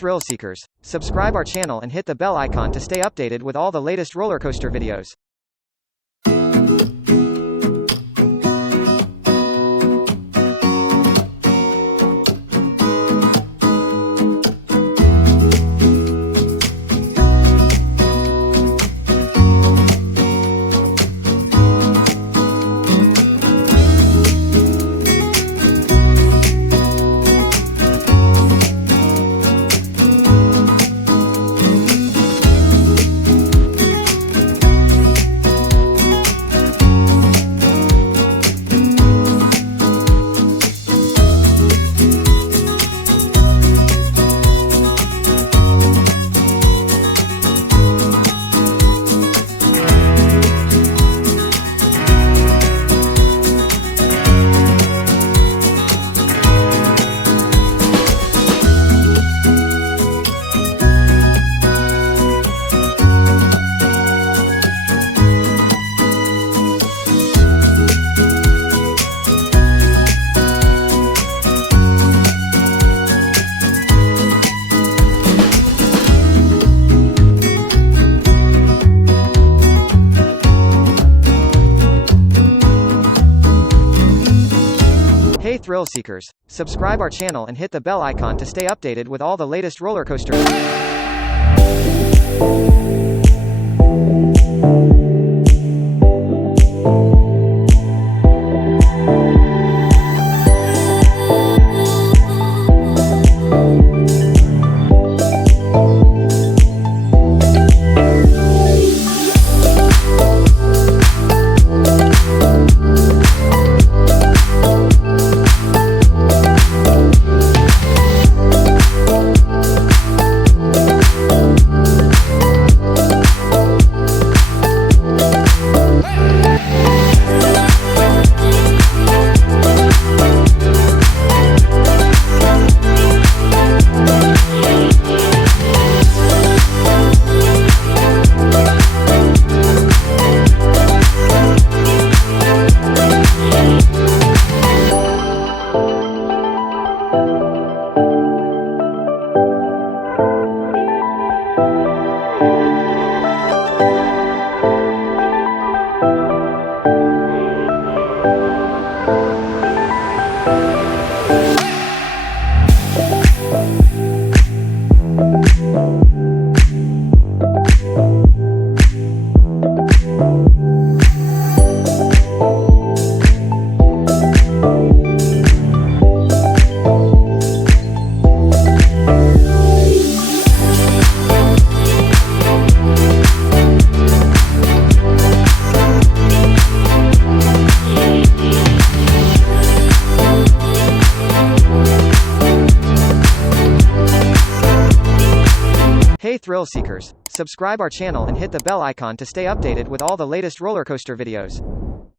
thrill seekers, subscribe our channel and hit the bell icon to stay updated with all the latest roller coaster videos. Hey thrill seekers, subscribe our channel and hit the bell icon to stay updated with all the latest roller coaster. Hey thrill seekers, subscribe our channel and hit the bell icon to stay updated with all the latest roller coaster videos.